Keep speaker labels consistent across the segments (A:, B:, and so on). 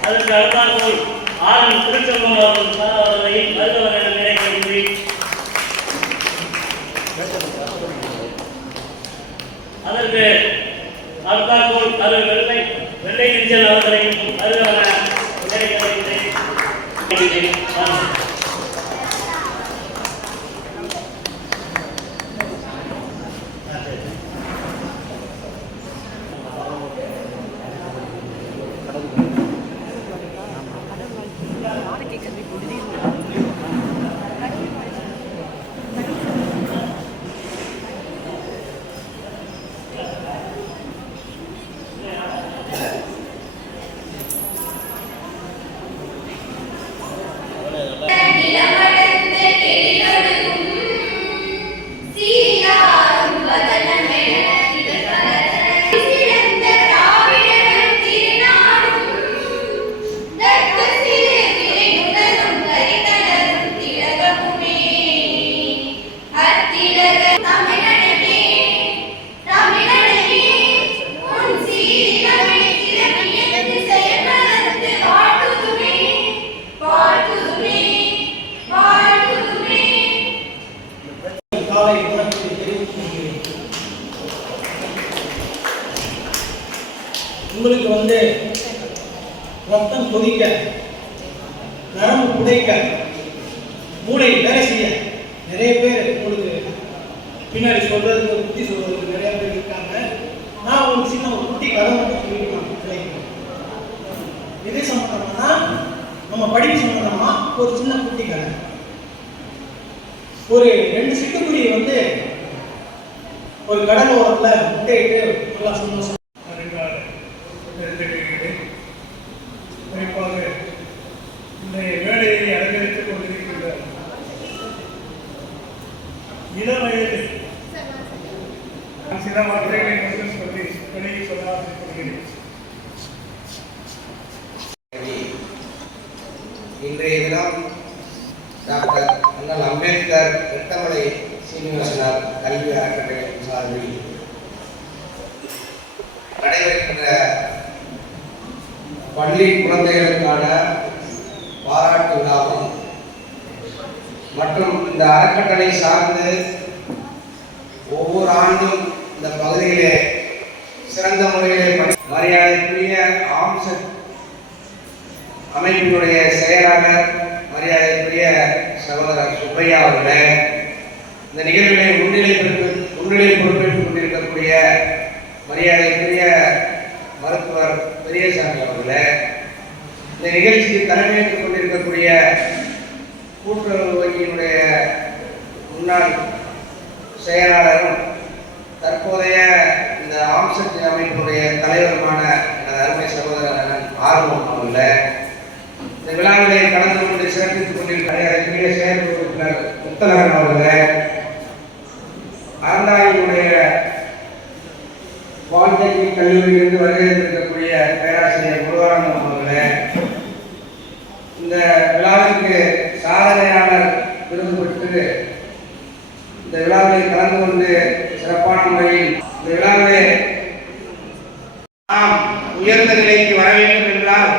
A: அதற்கு அடுத்தாற்போல் ஆளும் திருச்செல்வம் அவர்கள் சார் அவர்களை மருத்துவர் என நினைக்கின்றேன் அதற்கு அடுத்தாற்போல் வெள்ளை வெள்ளை கிச்சல் அவர்களையும் மருத்துவர்
B: கொதிக்க நரம்பு புடைக்க மூளை வேலை செய்ய நிறைய பேர் உங்களுக்கு பின்னாடி சொல்றதுக்கு புத்தி சொல்றதுக்கு நிறைய பேர் இருக்காங்க. நான் உங்களுக்கு சின்ன ஒரு குட்டி கதை மட்டும் சொல்லிட்டு எது சம்பந்தம்னா நம்ம படிப்பு சம்பந்தமா ஒரு சின்ன குட்டி கதை. ஒரு ரெண்டு சிட்டுக்குருவி வந்து ஒரு கடல் ஓரத்தில் முட்டையிட்டு நல்லா சந்தோஷம்
C: இன்றைய
D: தினம் டாக்டர் அண்ணல் அம்பேத்கர் எட்டமலை சீனிவாசனார் கல்வி அறக்கட்டளை சார்பில் நடைபெறுகின்ற பள்ளி குழந்தைகளுக்கான பாராட்டு விழாவும் மற்றும் இந்த அறக்கட்டளை சார்ந்து ஒவ்வொரு ஆண்டும் இந்த பகுதியிலே சிறந்த முறையிலே மரியாதைக்குரிய ஆம்ச அமைப்பினுடைய செயலாளர் மரியாதைக்குரிய சகோதரர் சுப்பையா அவர்களே இந்த நிகழ்விலே முன்னிலை முன்னிலை பொறுப்பேற்றுக் கொண்டிருக்கக்கூடிய மரியாதைக்குரிய மருத்துவர் பெரியசாமி அவர்களே இந்த நிகழ்ச்சிக்கு தலைமையேற்றுக் கொண்டிருக்கக்கூடிய கூட்டுறவு வங்கியினுடைய முன்னாள் செயலாளரும் தற்போதைய இந்த அமைப்புடைய தலைவருமான எனது அருமை சகோதரன் ஆர்வம் அவர்கள் இந்த விழாவிலே கலந்து கொண்டு சிறப்பித்துக் கொண்டிருக்கிற அதற்குரிய செயல் உறுப்பினர் முத்தலகன் அவர்கள் அறந்தாயினுடைய பாலிடெக்னிக் கல்லூரியிலிருந்து வருகை இருக்கக்கூடிய பேராசிரியர் முருகானந்தம் அவர்கள் இந்த விழாவிற்கு சாதனையாளர் விருது பெற்று இந்த விழாவில் கலந்து கொண்டு சிறப்பான முறையில் இந்த விழாவிலே நாம் உயர்ந்த நிலைக்கு வர வேண்டும் என்றால்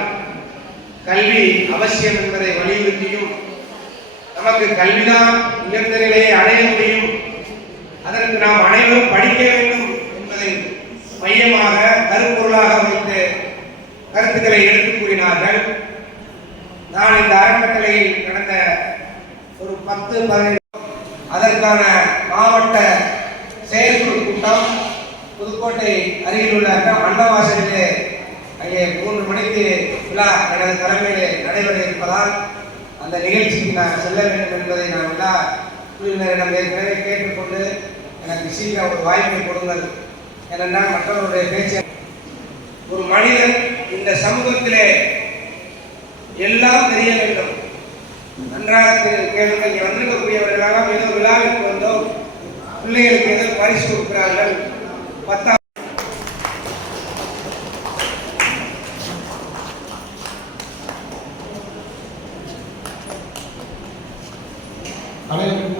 D: கல்வி அவசியம் என்பதை வலியுறுத்தியும் நமக்கு கல்விதான் உயர்ந்த நிலையை அடைய முடியும். அதற்கு நாம் அனைவரும் படிக்க வேண்டும் என்பதை மையமாக கருப்பொருளாக வைத்து கருத்துக்களை எடுத்துக் கூறினார்கள். நான் இந்த அறக்கட்டளையில் கடந்த ஒரு பத்து பதினைந்து அதற்கான மாவட்ட செயற்குழு கூட்டம் புதுக்கோட்டை அருகில் உள்ள அன்னவாசலிலே அங்கே மூன்று மணிக்கு விழா எனது தலைமையிலே நடைபெற இருப்பதால் அந்த நிகழ்ச்சிக்கு நான் செல்ல வேண்டும் என்பதை நான் விழா குழுவினரிடம் ஏற்கனவே கேட்டுக்கொண்டு எனக்கு சீக்கிரம் ஒரு வாய்ப்பை கொடுங்கள் ஏனென்றால் மற்றவருடைய பேச்சு ஒரு மனிதன் இந்த சமூகத்திலே எல்லாம் தெரிய வேண்டும். நன்றாக கே- கேளுங்கள் இங்கே வந்திருக்கக்கூடியவர்களெல்லாம் ஏதோ விழாவிற்கு வந்தோம். பிள்ளைகளுக்கு ஏதோ பரிசு கொடுக்கிறார்கள். பத்தாம்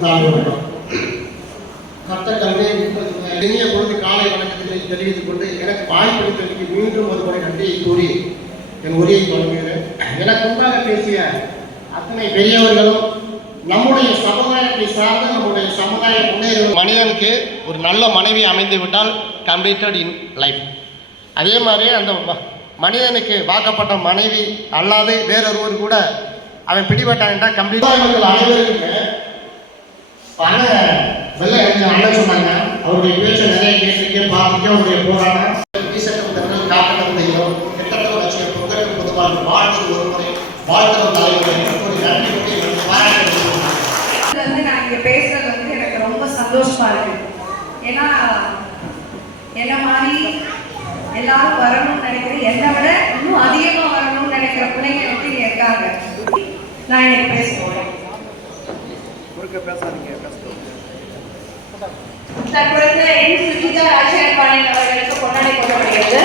E: வணக்கம் கர்த்தர் கல்வியை இனிய பொழுது காலை வணக்கத்தினை தெரிவித்துக் கொண்டு எனக்கு வாய்ப்பளித்ததற்கு மீண்டும் ஒரு முறை நன்றியை கூறி என் உரையை தொடங்குகிறேன். எனக்கு முன்பாக பேசிய அத்தனை பெரியவர்களும் நம்முடைய சமுதாயத்தை சார்ந்த நம்முடைய சமுதாய முன்னேற மனிதனுக்கு ஒரு நல்ல மனைவி அமைந்து விட்டால் கம்ப்ளீட்டட் இன் லைஃப் அதே மாதிரி அந்த மனிதனுக்கு வாக்கப்பட்ட மனைவி அல்லாது வேறொருவர் கூட அவன் பிடிபட்டான் என்றால் கம்ப்ளீட் அனைவருக்குமே பல வெள்ள அறிஞர் அண்ணன் சொன்னாங்க. அவருடைய பேச்சை நிறைய கேட்டிருக்கேன் பார்த்துருக்கேன் அவருடைய போராட்டம். வீசட்டும் தென்றல் காக்கட்டும் தெய்வம் கெட்டத்தோட லட்சியம் புகழும் பொதுவாக வாழ்த்து ஒரு முறை வாழ்த்து தலைமுறை. ஒரு நன்றி கூறி எனக்கு பாராட்டு
F: வந்து நான் இங்க பேசுறது வந்து எனக்கு ரொம்ப சந்தோஷமா இருக்கு. ஏன்னா என்ன மாதிரி எல்லாரும் வரணும்னு நினைக்கிறேன் என்னை விட இன்னும் அதிகமா வரணும்னு நினைக்கிற பிள்ளைங்க வந்து இங்க இருக்காங்க. நான் இன்னைக்கு பேச போறேன். தற்பொழுது என் சுஜிதா ராஜேந்திர பாண்டியன் அவர்களுக்கு கொண்டாடி கொள்ளப்படுகிறது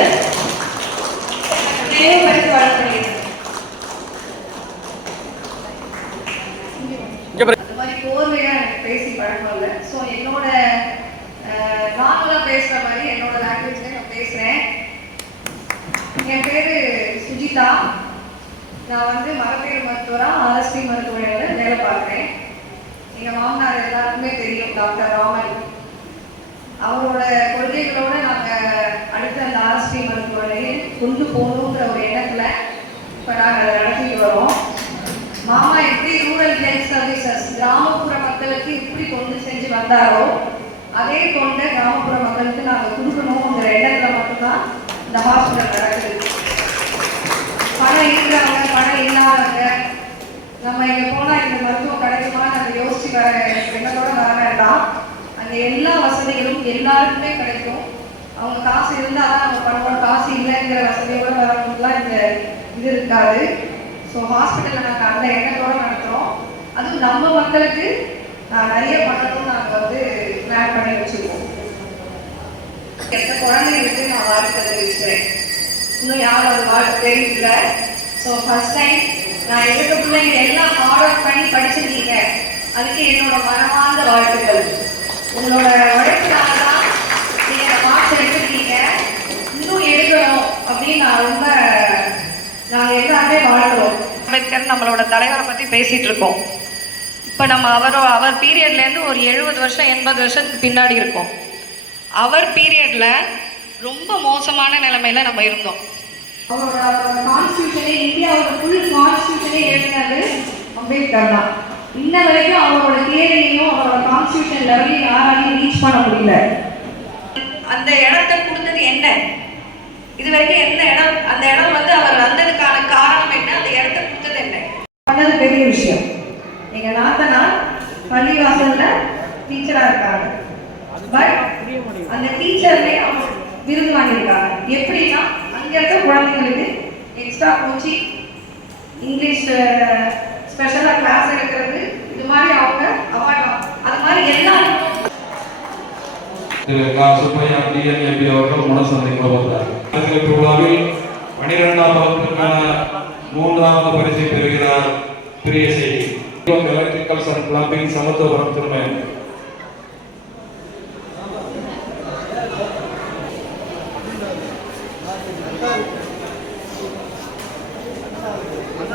F: நினைவு பரிசு வழங்கப்படுகிறது அந்த மாதிரி போர்வையாக எனக்கு பேசி பழக்கம் இல்லை ஸோ என்னோட நார்மலாக பேசுகிற மாதிரி என்னோட லாங்குவேஜ்ல நான் பேசுகிறேன் என் பேர் சுஜிதா. நான் வந்து மகப்பேறு மருத்துவராக ஆர்எஸ்பி மருத்துவமனையில் வேலை பார்க்குறேன். எங்கள் மாமனார் எல்லாருக்குமே தெரியும் டாக்டர் ராமன். அவரோட கொள்கைகளோட நாங்கள் அடுத்த அந்த ஆர்எஸ்பி மருத்துவமனையில் கொண்டு போகணுன்ற ஒரு எண்ணத்தில் இப்போ நாங்கள் அதை நடத்திட்டு வரோம். மாமா எப்படி ரூரல் ஹெல்த் சர்வீசஸ் கிராமப்புற மக்களுக்கு எப்படி கொண்டு செஞ்சு வந்தாரோ அதே போன்ற கிராமப்புற மக்களுக்கு நாங்கள் கொடுக்கணுங்கிற எண்ணத்தில் மட்டும்தான் இந்த ஹாஸ்பிட்டல் நடக்குது. பணம் இருக்கிறவங்க பணம் இல்லாதவங்க நம்ம இங்கே போனால் இந்த மருத்துவம் கிடைக்குமான்னு அதை யோசிச்சு வர எண்ணத்தோட வர வேண்டாம் அங்கே எல்லா வசதிகளும் எல்லாருக்குமே கிடைக்கும். அவங்க காசு இருந்தால் தான் நம்ம பண்ணுவோம் காசு இல்லைங்கிற வசதியோட வரவங்களுக்குலாம் இந்த இது இருக்காது. ஸோ ஹாஸ்பிட்டலில் நாங்கள் அந்த எண்ணத்தோட நடத்துகிறோம் அதுவும் நம்ம மக்களுக்கு நிறைய பண்ணணும்னு நாங்கள் வந்து பிளான் பண்ணி வச்சுருக்கோம். எந்த குழந்தைங்களுக்கு நான் வாழ்த்து தெரிவிச்சுக்கிறேன். இன்னும் யாரும் அது வாழ்த்து தெரியல ஸோ ஃபர்ஸ்ட் டைம் நான் எடுத்த பிள்ளைங்க எல்லாம் ஹார்ட் பண்ணி படிச்சிருக்கீங்க. அதுக்கு என்னோட மனமார்ந்த வாழ்த்துக்கள். உங்களோட உழைப்பினால தான் நீங்கள் மார்க்ஸ் எடுத்திருக்கீங்க. இன்னும் எடுக்கணும் அப்படின்னு நான் ரொம்ப நாங்கள் எல்லாருமே வாழ்கிறோம் அம்பேத்கர் நம்மளோட தலைவரை பற்றி பேசிகிட்டு இருக்கோம். இப்போ நம்ம அவரோ அவர் பீரியட்லேருந்து ஒரு எழுபது வருஷம் எண்பது வருஷத்துக்கு பின்னாடி இருக்கோம். அவர் பீரியட்ல ரொம்ப மோசமான நிலைமையில நம்ம இருந்தோம். அவரோட கான்ஸ்டியூஷனே இந்தியாவோட ஃபுல் கான்ஸ்டியூஷனே எழுதினது அம்பேத்கர் தான். இன்ன வரைக்கும் அவரோட தேவையையும் அவரோட கான்ஸ்டியூஷன் லெவலையும் யாராலையும் ரீச் பண்ண முடியல. அந்த இடத்தை கொடுத்தது என்ன? இது வரைக்கும் என்ன இடம் அந்த இடம் வந்து அவர் வந்ததுக்கான காரணம் என்ன? அந்த இடத்த கொடுத்தது என்ன? பண்ணது பெரிய விஷயம். எங்க நாத்தனார் பள்ளிவாசல்ல டீச்சரா இருக்காங்க. பட் அந்த டீச்சர்லயே அவங்க விருது வாங்கியிருக்காங்க. எப்படின்னா அங்க இருக்க குழந்தைங்களுக்கு எக்ஸ்ட்ரா கோச்சிங் இங்கிலீஷ் ஸ்பெஷலாக கிளாஸ் எடுக்கிறது இது மாதிரி அவங்க அவாய்ட் அது மாதிரி எல்லாருக்கும்
G: சுப்பையா டிஎன்ஏபி அவர்கள் விழாவில் பனிரெண்டாம் வகுப்பிற்கான மூன்றாவது பரிசை பெறுகிறார் பிரிய செய்தி எலக்ட்ரிக்கல்ஸ் அண்ட் சமத்துவபுரம்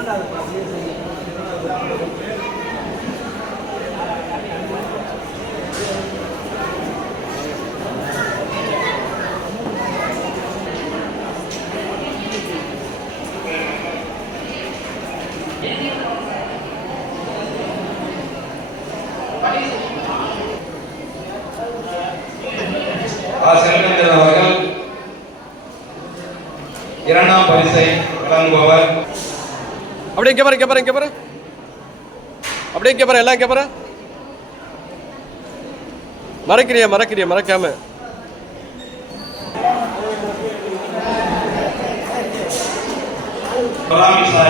G: ஆ. அவர்கள் இரண்டாம் பரிசை வழங்குபவர்
H: அப்படியே இங்கே பாரு இங்கே பாரு இங்கே பாரு. அப்படியே இங்கே பாரு எல்லாம் இங்கே பாரு. மறக்கிறியா மறக்கிறியா மறக்காம.
G: பராமிசா